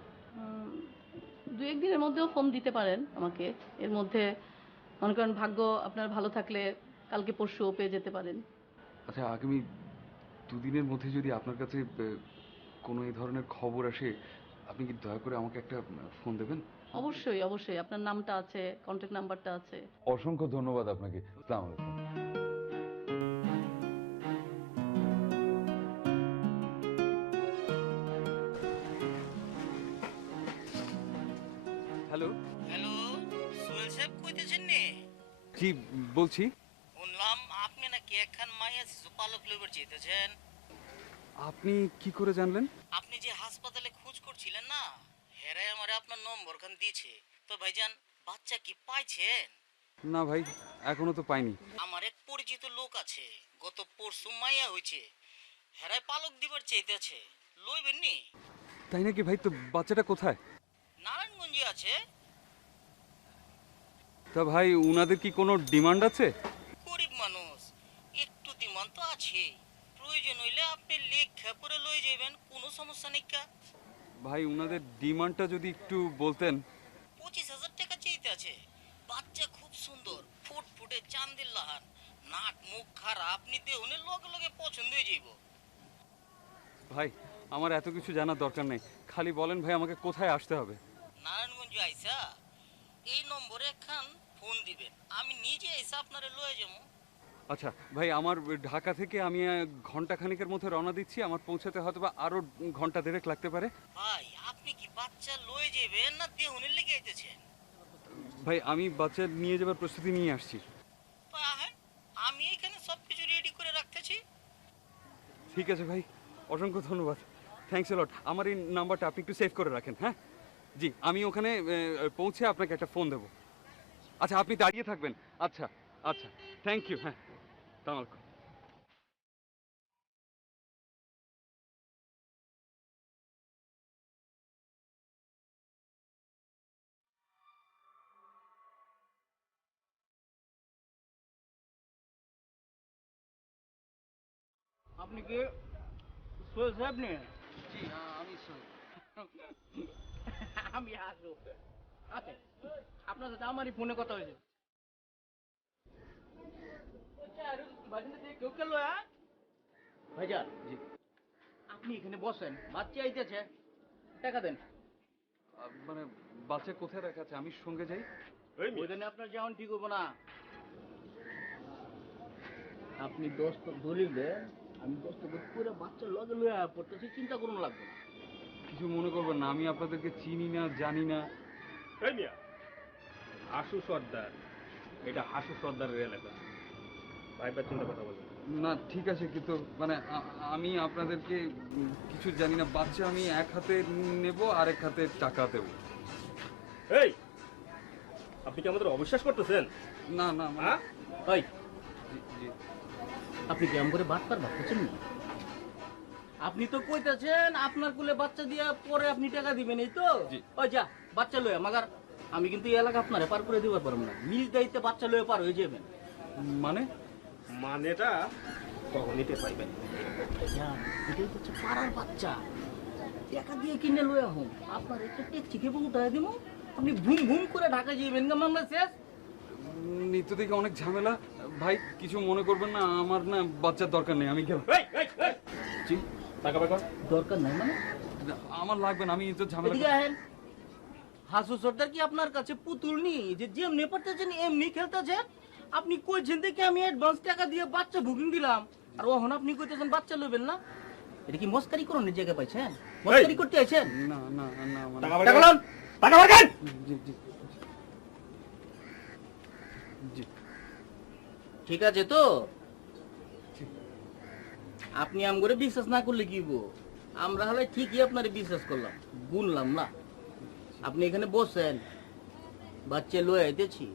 একদিনের মধ্যেও ফোন দিতে পারেন আমাকে। এর মধ্যে মনে করেন ভাগ্য আপনার ভালো থাকলে কালকে পরশুও পেয়ে যেতে পারেন। আচ্ছা, আগামী 2 দিনের মধ্যে যদি আপনার কাছে কোনো এই ধরনের খবর আসে, আপনি কি দয়া করে আমাকে একটা ফোন দেবেন? অবশ্যই অবশ্যই, আপনার নামটা আছে, কন্ট্যাক্ট নাম্বারটা আছে। অসংখ্য ধন্যবাদ আপনাকে। আসসালামু আলাইকুম। হ্যালো। হ্যালো, সোহেল সাহেব কইতেছেন নে? জি বলছি। শুনলাম আপনি নাকি একখান মাইয়া শিশু পালক লইবার চাইতেছেন। আপনি কি করে জানলেন? আপনি যে হাসপাতালে খোঁজ করছিলেন না, হেরাই আমারে আপনার নম্বর খান দিয়েছে। তো ভাইজান, বাচ্চা কি পাইছেন? না ভাই, এখনো তো পাইনি। আমার এক পরিচিত লোক আছে, গত পরশু মাইয়া হইছে, হেরাই পালক দিবার চাইতেছে, লইবেন নি? তাই নাকি ভাই? তো বাচ্চাটা কোথায়? নারায়ণগঞ্জে আছে। তা ভাই, উনাদের কি কোনো ডিমান্ড আছে? গরিব মানুষ, একটু ডিমান্ড তো আছে। প্রয়োজন হইলে আপনি লেখা পরে লই যাবেন, কোনো সমস্যা নেই। কা ভাই, উনাদের ডিমান্ডটা যদি একটু বলতেন। 25,000 টাকা চাইতে আছে। বাচ্চা খুব সুন্দর, ফুটফুটে চান্দির লাহান, নাক মুখ খারাপ, আপনি দেহনে লগে লগে পছন্দ হয়ে যাইব। ভাই, আমার এত কিছু জানার দরকার নেই, খালি বলেন ভাই আমাকে কোথায় আসতে হবে। নারায়ণগঞ্জ আইসা এই নম্বরে একখান ফোন দিবেন, আমি নিজে এসে আপনারে লয়ে যাবো। আচ্ছা ভাই, আমার ঢাকা থেকে আমি ঘন্টা খানিকের মধ্যে রওনা দিচ্ছি, আমার পৌঁছাতে হয়তো বা আরো ঘন্টা দেড়েক লাগতে পারে। ভাই, আপনি কি বাচ্চা লয়ে যাবেন না দেহনে লেগে আইতেছেন? ভাই, আমি বাচ্চা নিয়ে যাবার প্রস্তুতি নিয়ে আসছি। তো আহেন, আমি এখানে সবকিছু রেডি করে রাখতেছি। ঠিক আছে ভাই, অসংখ্য ধন্যবাদ, থ্যাঙ্কস এ লট। আমার এই নাম্বারটা আপনি একটু সেভ করে রাখেন। হ্যাঁ জি, আমি ওখানে পৌঁছে আপনাকে একটা ফোন দেবো। আচ্ছা, আপনি দাঁড়িয়ে থাকবেন। আচ্ছা আচ্ছা, থ্যাংক ইউ। হ্যাঁ, আসসালামু আলাইকুম। আপনি কি সোহেল সাহেব নে? জি, আমি আমি আসবো। আচ্ছা, আপনার সাথে আমারই ফোনে কথা হয়েছে। ভাইজান, জি, আপনি এখানে বসেন, বাচ্চা আইতেছে, টাকা দেন। মানে বাচ্চা কোথায় রাখা আছে? আমি সঙ্গে যাই। ওইখানে আপনার যেমন ঠিক হবো না। আপনি 10টা দলিল দেন, আমি 10টা করে বাচ্চা লগে লয়ে পড়তেছি, চিন্তা করুন লাগবে না। কিছু মনে করবেন না, আমি আপনাদেরকে চিনি না, জানি না। এই মিয়া, হাসু সর্দার, এটা হাসু সর্দারের এলাকা, ভাইবার চিন্তা কথা বলবেন না ঠিক আছে, কিন্তু মানে আমি আপনাদেরকে কিছু জানি না। বাচ্চা আমি এক হাতে নেব, আরেক হাতে টাকা দেব। এই, আপনি কি আমাদের অবিশ্বাস করতেছেন? না না, হ্যাঁ ভাই, জি, আপনি কি করে বাটপার ভাবতেছেন না? আপনি তো কইতেছেন আপনার কুলে বাচ্চা দিয়া পরে আপনি টাকা দিবেন, এই তো? ওই যা বাচ্চা লয়ে, মাগার আমি কিন্তু এই এলাকা আপনারে পার করে দিবার পারবো না। নিজ দায়িত্বে বাচ্চা লয়ে পার হয়ে যাবেন। মানে? মানেটা কখন নিতে পাইবেন? এটাই হচ্ছে পাড়ার বাচ্চা, টাকা দিয়ে কিনে লয়ে আহুন, আপনার একটা ট্যাক্সি কেবল উঠায় দিব, আপনি ভুম ভুম করে ঢাকা যাবেন, মামলা শেষ। নিত্য থেকে অনেক ঝামেলা। ভাই, কিছু মনে করবেন না, আমার না বাচ্চার দরকার নেই, আমি গেলাম। জি, টাকা পয়সা দরকার নাই মানে? আমার লাগবে না, আমি তো ঝামেলা। এদিকে আহেন। হাসু সর্দার কি আপনার কাছে পুতুল নি যে যেমনি পারতেছেন এমনি খেলতেছেন? আপনি কইছেন দেখে আমি অ্যাডভান্স টাকা দিয়ে বাচ্চা বুকিং দিলাম, আর ওহন আপনি কইতেছেন বাচ্চা লবেন না? এটা কি মস্কারি করার জায়গা পাইছেন? মস্কারি করতে আইছেন? না না না, মানে টাকা লন, টাকা বারগান। জি জি জি, ঠিক আছে তো? আপনি আমগরে বিশ্বাস না করলে কি হইব? আমরা হলে ঠিকই আপনারে বিশ্বাস করলাম, গুনলাম না। আপনি এখানে বসেন, বাচ্চা লয়ে আইতেছি।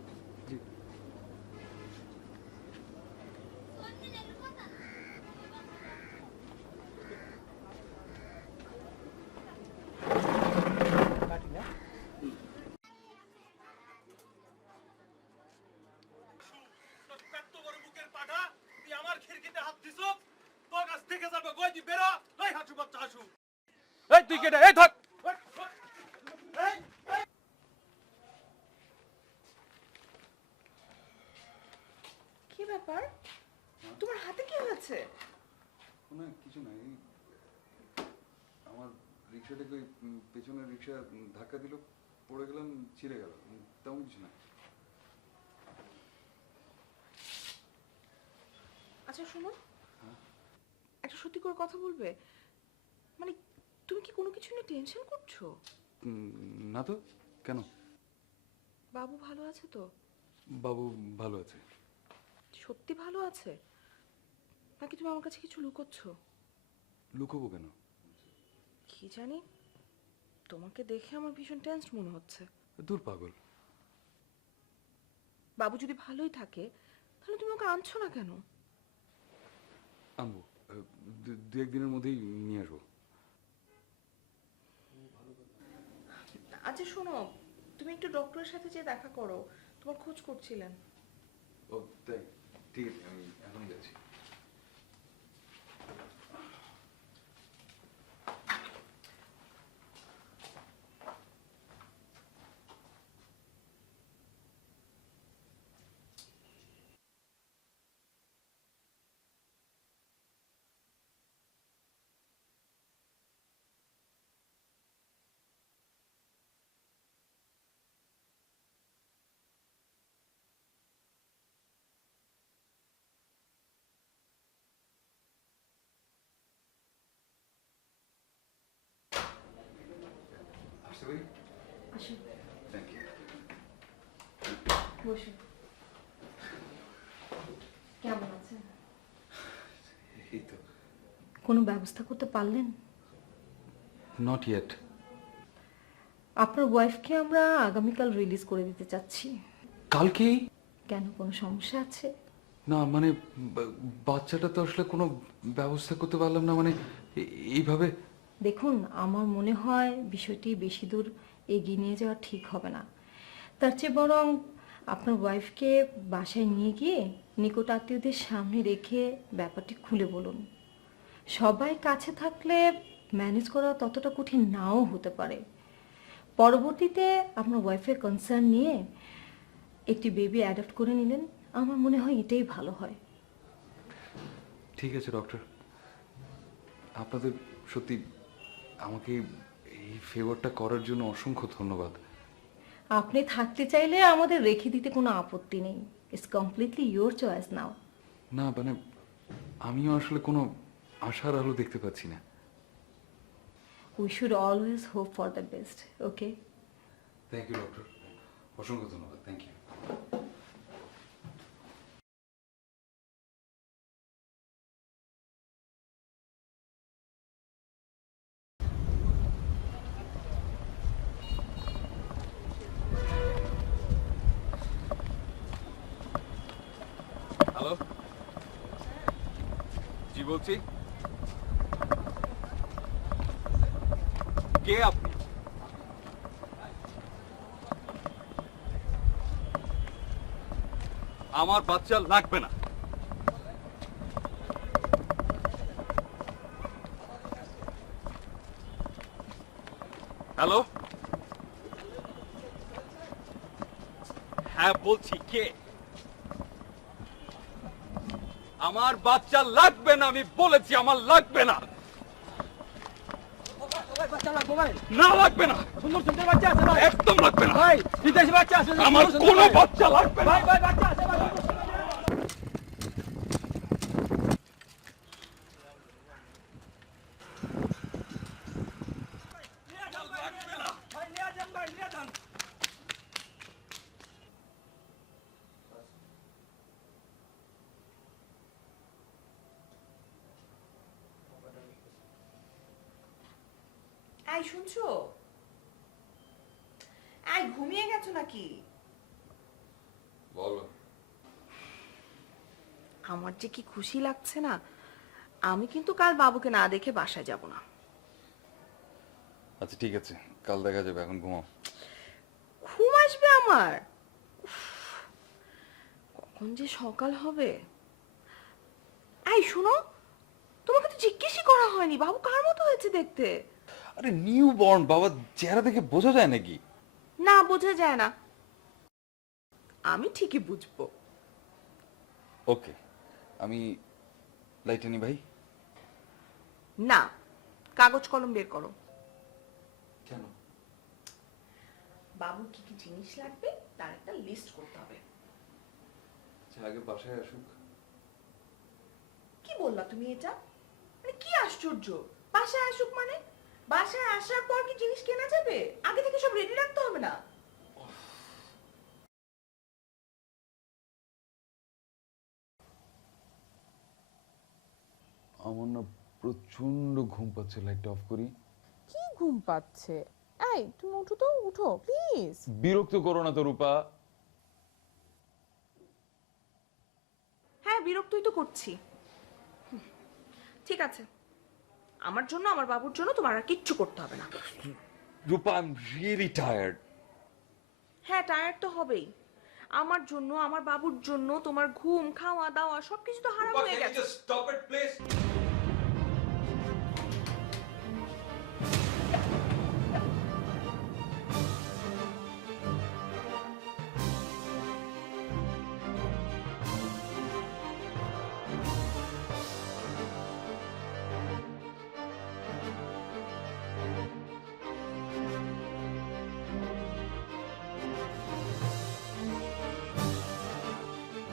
রিক্সাটাকে ওই পেছনের রিক্সা ধাক্কা দিল, পড়ে গেলাম, ছিঁড়ে গেল, তেমন কিছু না। আচ্ছা শোনো, একটা সত্যি করে কথা বলবে? মানে তুমি কি কোনো কিছু নিয়ে টেনশন করছো? না তো, কেন? বাবু ভালো আছে তো? বাবু ভালো আছে। সত্যি ভালো আছে নাকি তুমি আমার কাছে কিছু লুকোচ্ছ? লুকোবো কেন? কি জানি, তোমাকে দেখে আমার ভীষণ টেনসড মনে হচ্ছে। দূর পাগল। বাবু যদি ভালোই থাকে তাহলে তুমি ওকে আনছো না কেন? আনবো, দু একদিনের মধ্যেই নিয়ে আসবো। আচ্ছা শোনো, তুমি একটু ডক্টরের সাথে যেয়ে দেখা করো, তোমার খোঁজ করছিলেন। ও তাই, ঠিক আছে, আমি এখন যাচ্ছি। আসতে পারি? আসুন, থ্যাংক ইউ। বসুন। কেমন আছেন? এই তো। কোনো ব্যবস্থা করতে পারলেন? Not yet. আপনার ওয়াইফকে আমরা আগামীকাল রিলিজ করে দিতে চাচ্ছি। কালকেই? কেন, কোনো সমস্যা আছে? না মানে বাচ্চাটা তো আসলে কোনো ব্যবস্থা করতে পারলাম না, মানে এইভাবে। দেখুন, আমার মনে হয় বিষয়টি বেশি দূর এগিয়ে নিয়ে যাওয়া ঠিক হবে না। তার চেয়ে বরং আপনার ওয়াইফকে বাসায় নিয়ে গিয়ে নিকট আত্মীয়দের সামনে রেখে ব্যাপারটি খুলে বলুন। সবাই কাছে থাকলে ম্যানেজ করা ততটা কঠিন নাও হতে পারে। পরবর্তীতে আপনার ওয়াইফের কনসার্ন নিয়ে একটি বেবি অ্যাডপ্ট করে নিলেন, আমার মনে হয় এটাই ভালো হয়। ঠিক আছে ডক্টর, আপনাদের সত্যি আমাকে এই ফেভারটা করার জন্য অসংখ্য ধন্যবাদ। আপনি থাকতে চাইলে আমাদের রেখে দিতে কোনো আপত্তি নেই। ইটস কমপ্লিটলি ইয়োর চয়েস নাও। না মানে আমিও আসলে কোনো আশার আলো দেখতে পাচ্ছি না। We should always hope for the best. Okay, thank you doctor, অসংখ্য ধন্যবাদ। Thank you. হ্যালো, জি বলছি। কে আপনি? আমার বাচ্চা লাগবে না। হ্যালো, হ্যাঁ বলছি, কে? আমার বাচ্চা লাগবে না, আমি বলেছি আমার লাগবে না। না লাগবে না, সুন্দর সুন্দর বাচ্চা আছে ভাই, একদম লাগবে না ভাই বিদেশি বাচ্চা আছে, আমার কোনো বাচ্চা লাগবে না। ভাই ভাই বাচ্চা আছে ভাই। এই শুনছো? এই ঘুমিয়ে গেছো নাকি? বলো। আমার যে কি খুশি লাগছে না, আমি কিন্তু কাল বাবুকে না দেখে বাসায় যাব না। আচ্ছা ঠিক আছে, কাল দেখা যাবে, এখন ঘুমাও। ঘুম আসবে আমার? উফ, কখন যে সকাল হবে। এই শুনো, তোমাকে তো জিজ্ঞেসই করা হয়নি বাবু কার মতো হয়েছে দেখতে। আরে নিউ বর্ন বাবা, চেহারা দেখে বোঝা যায় নাকি? না, বোঝা যায় না। আমি ঠিকই বুঝবো। ওকে, আমি লাইট আনি ভাই। না, কাগজ কলম বের করো। কেন? বাবুর কি কি জিনিস লাগবে তার একটা লিস্ট করতে হবে। আচ্ছা, আগে বাসায় আসুক। কি বললা তুমি এটা? মানে কি আশ্চর্য, বাসায় আসুক মানে? বাসায় আসার পর কি জিনিস কেনা যাবে? আগে থেকে সব রেডি রাখতে হবে না? আমার না প্রচন্ড ঘুম পাচ্ছে, লাইটটা অফ করি। কি ঘুম পাচ্ছে? এই তুমি উঠো তো, উঠো প্লিজ। বিরক্ত করো না তো রূপা। হ্যাঁ বিরক্তই তো করছি। ঠিক আছে, আমার জন্য আমার বাবুর জন্য তোমার আর কিচ্ছু করতে হবে না। রূপা, আই এম রিয়েলি টায়ার্ড। হ্যাঁ টায়ার্ড তো হবেই। আমার জন্য, আমার বাবুর জন্য তোমার ঘুম, খাওয়া দাওয়া সবকিছু তো হারাম হয়ে গেছে। Stop it please.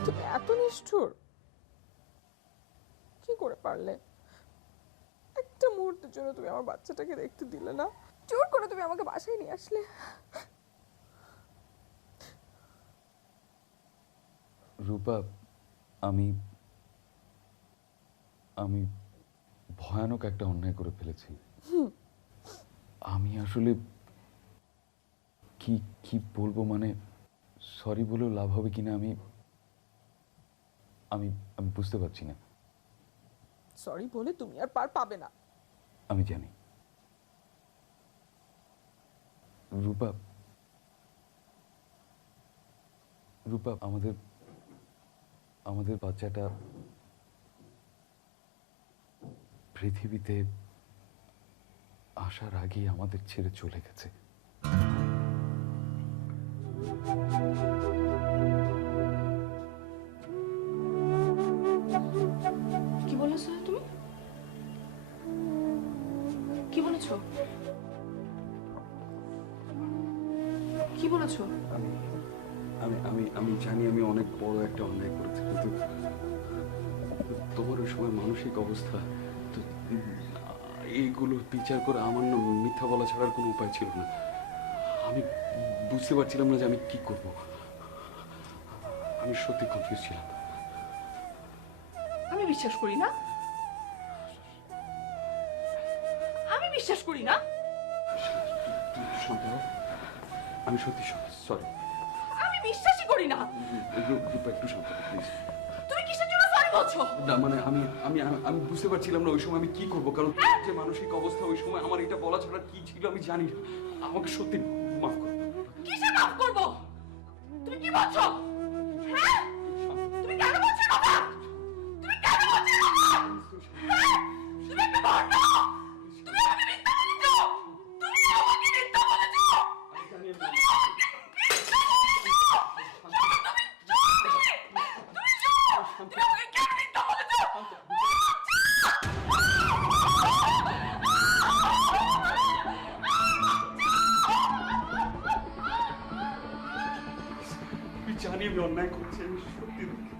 তুমি এত নিষ্ঠুর কি করে পারলে? একটা মুহূর্তের জন্য তুমি আমার বাচ্চাটাকে দেখতে দিলে না? জোর করে তুমি আমাকে বাসায় নিয়ে আসলে। রূপা, আমি আমি ভয়ানক একটা অন্যায় করে ফেলেছি। আমি আসলে কি কি বলবো, মানে সরি বলেও লাভ হবে কিনা আমি আমি আমি বুঝতে পারছি না। সরি বলে তুমি আর পার পাবে না। আমি জানি। রূপা, রূপা, আমাদের আমাদের বাচ্চাটা পৃথিবীতে আসার আগেই আমাদের ছেড়ে চলে গেছে। কি বলেছো তুমি? কি বলেছো? কি বলেছো? আমি আমি আমি আমি জানি আমি অনেক বড় একটা অন্যায় করেছি, কিন্তু তোমার ওই সময় মানসিক অবস্থা তো এইগুলো বিচার করে আমার না মিথ্যা বলা ছাড়ার কোনো উপায় ছিল না। আমি বুঝতে পারছিলাম না যে আমি কি করব। আমি সত্যি কনফিউজ ছিলাম। আমি বিশ্বাস করি না। আমি বিশ্বাস করি না। শান্ত হও। আমি সত্যি সরি। আমি বিশ্বাসই করি না। রূপা, একটু শান্ত হও প্লিজ। তুমি কিসের জন্য সরি বলছো? না মানে আমি আমি আমি বুঝতে পারছিলাম না ওই সময় আমি কি করব, কারণ যে মানসিক অবস্থা ওই সময় আমার এটা বলা ছাড়া কি ছিল আমি জানি না। আমাকে সত্যি মাফ করো। কিসে মাফ করব? তুমি কি বলছো? হ্যাঁ? তুমি কেন বলছো বাবা? তুমি কেন বলছো বাবা? হ্যাঁ? তুমি একটা ভণ্ড! তুমি আমাকে মিথ্যা বলেছো! তুমি আমাকে মিথ্যা বলেছো! তুমি আমাকে মিথ্যা জানি আমি অন্যায় করছি, আমি সত্যি দুঃখিত।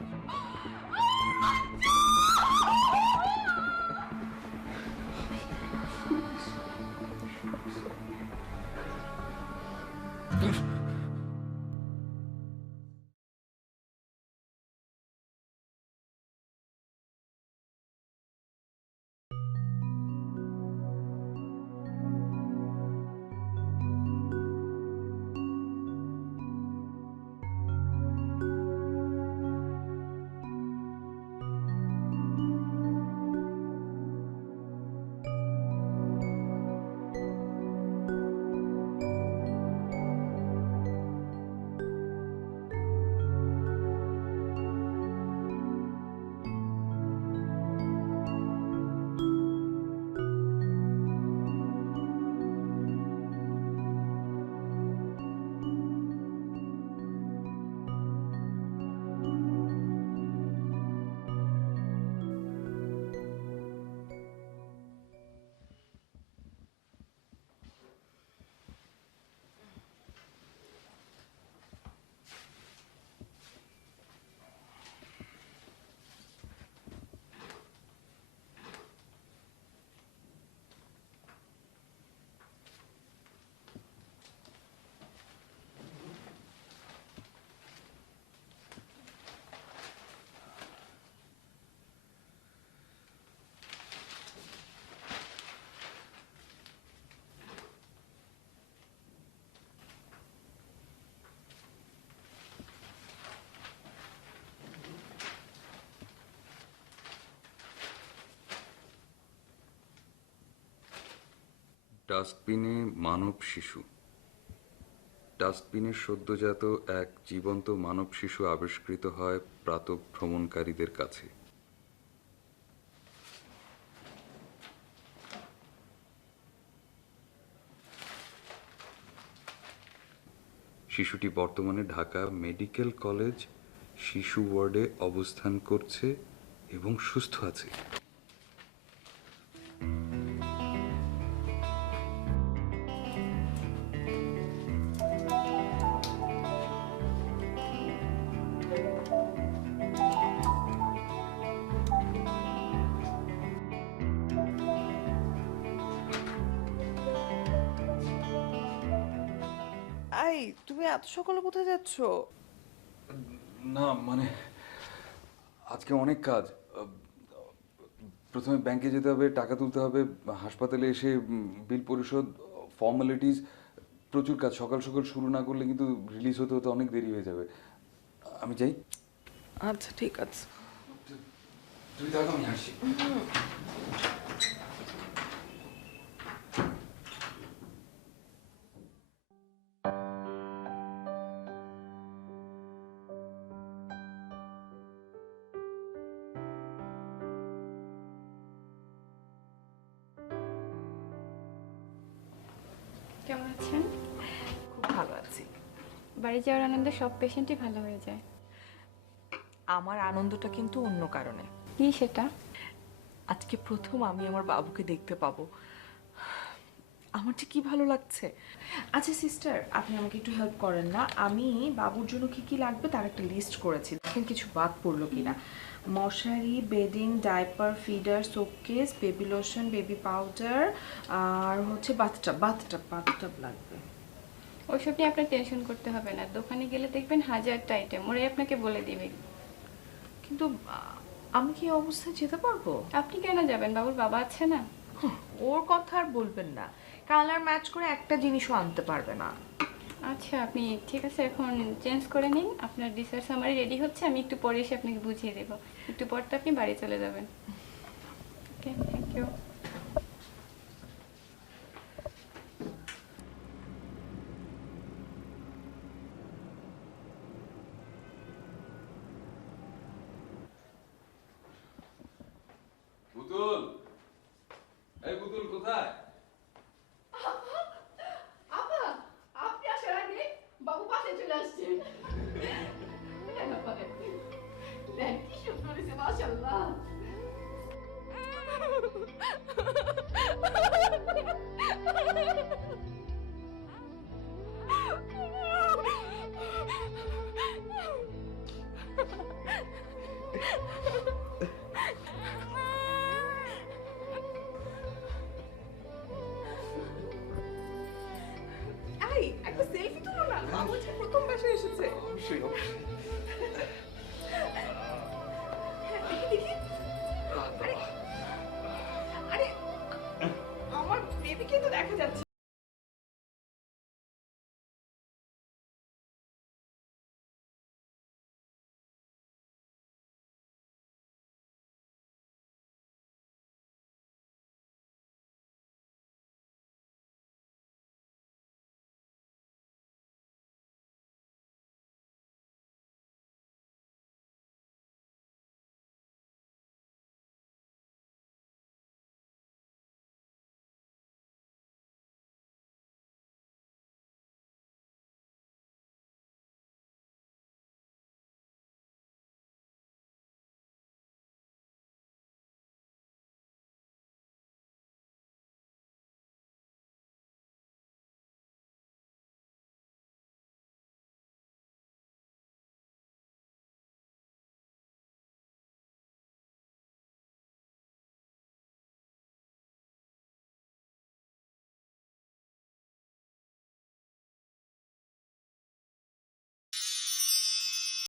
ডাস্টবিনে মানব শিশু। ডাস্টবিনে সদ্যজাত এক জীবন্ত মানব শিশু আবিষ্কৃত হয় প্রাতঃভ্রমণকারীদের কাছে। শিশুটি বর্তমানে ঢাকা মেডিকেল কলেজ শিশু ওয়ার্ডে অবস্থান করছে এবং সুস্থ আছে। আই, তুমি এত সকালে কোথায় যাচ্ছ? না মানে আজকে অনেক কাজ। প্রথমে ব্যাংকে যেতে হবে, টাকা তুলতে হবে, হাসপাতালে এসে বিল পরিশোধ, ফর্মালিটিস, প্রচুর কাজ। সকাল সকাল শুরু না করলে কিন্তু রিলিজ হতে হতে অনেক দেরি হয়ে যাবে। আমি যাই। আচ্ছা ঠিক আছে। তুই থাক, আমি আসি। কেমন আছেন? খুব ভালো আছি। বাড়ি যাওয়ার আনন্দে সব পেশেন্টই ভালো হয়ে যায়। আমার আনন্দটা কিন্তু অন্য কারণে। কি সেটা? আজকে প্রথম আমি আমার বাবুকে দেখতে পাবো। আমার যে কি ভালো লাগছে। আচ্ছা সিস্টার, আপনি আমাকে একটু হেল্প করেন না? আমি বাবুর জন্য কি কি লাগবে তার একটা লিস্ট করেছি, দেখেন কিছু বাদ পড়লো কিনা। মশারি, bedding, diaper, feeder, soap case, baby lotion, baby powder, আর হচ্ছে বাথটাব লাগবে। ওইসব নিয়ে আপনার টেনশন করতে হবে না, দোকানে গেলে দেখবেন হাজারটা আইটেম, ওরাই আপনাকে বলে দিবে। কিন্তু আমি কি এই অবস্থায় যেতে পারবো? আপনি কেন যাবেন? বাবুর বাবা আছে না। ওর কথা আর বলবেন না, কালার ম্যাচ করে একটা জিনিসও আনতে পারবে না। আচ্ছা আপনি ঠিক আছে এখন চেঞ্জ করে নিন, আপনার রিসার্চ সামারি রেডি হচ্ছে, আমি একটু পরে এসে আপনাকে বুঝিয়ে দেবো। একটু পর তো আপনি বাড়ি চলে যাবেন। ওকে, থ্যাংক ইউ। পুতুল, এই পুতুল কোথায়? আপা, আপনি আসার আগে বাবু পাশে চলে আসছেন। দেখ কি সুন্দর হয়েছে, মাশাআল্লাহ। এই একটা সেলফি তুলো না, বাবু যে প্রথম বাসায় এসেছে। অবশ্যই অবশ্যই। দেখি আরে আমার বেবিকে তো দেখা যাচ্ছে